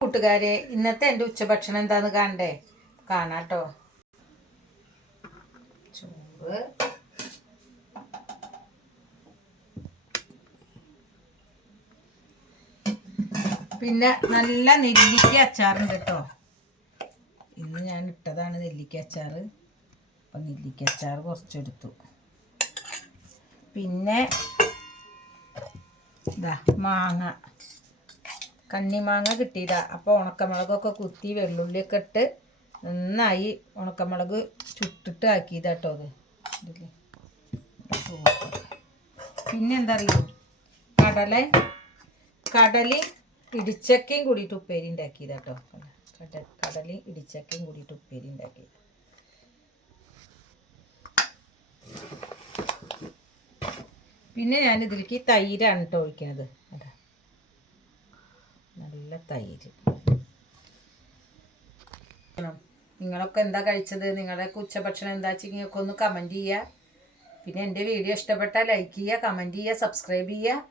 കൂട്ടുകാരെ ഇന്നത്തെ എന്റെ ഉച്ചഭക്ഷണം എന്താന്ന് കാണണ്ടേ? കാണാട്ടോ. ചോറ് പിന്നെ നല്ല നെല്ലിക്ക അച്ചാറുണ്ട് കേട്ടോ. ഇന്ന് ഞാൻ ഇട്ടതാണ് നെല്ലിക്ക അച്ചാർ അപ്പം നെല്ലിക്ക അച്ചാർ കുറച്ചെടുത്തു. പിന്നെ ഇതാ മാങ്ങ. കണ്ണിമാങ്ങ കിട്ടിയില്ല അപ്പോൾ ഉണക്കമുളകൊക്കെ കുത്തി വെള്ളുള്ളിയൊക്കെ ഇട്ട് നന്നായി ഉണക്കമുളക് ചുട്ടിട്ട് ആക്കിയതാ കേട്ടോ അത്. പിന്നെ എന്താ അറിയോ കടല? കടലി ഇടിച്ചക്കയും കൂടിയിട്ട് ഉപ്പേരി ഉണ്ടാക്കിയതാ കേട്ടോ കട കടലയും ഇടിച്ചക്കയും കൂടിയിട്ട് ഉപ്പേരി ഉണ്ടാക്കിയത്. പിന്നെ ഞാനിതിലേക്ക് തൈരാണ് കേട്ടോ ഒഴിക്കുന്നത് അതാ നല്ല തൈര്. നിങ്ങളൊക്കെ എന്താ കഴിച്ചത്? നിങ്ങളുടെ ഉച്ചഭക്ഷണം എന്താ വെച്ചെങ്കിൽ ഒന്ന് കമന്റ് ചെയ്യുക. പിന്നെ എന്റെ വീഡിയോ ഇഷ്ടപ്പെട്ടാൽ ലൈക്ക് ചെയ്യുക കമന്റ് ചെയ്യുക സബ്സ്ക്രൈബ് ചെയ്യുക.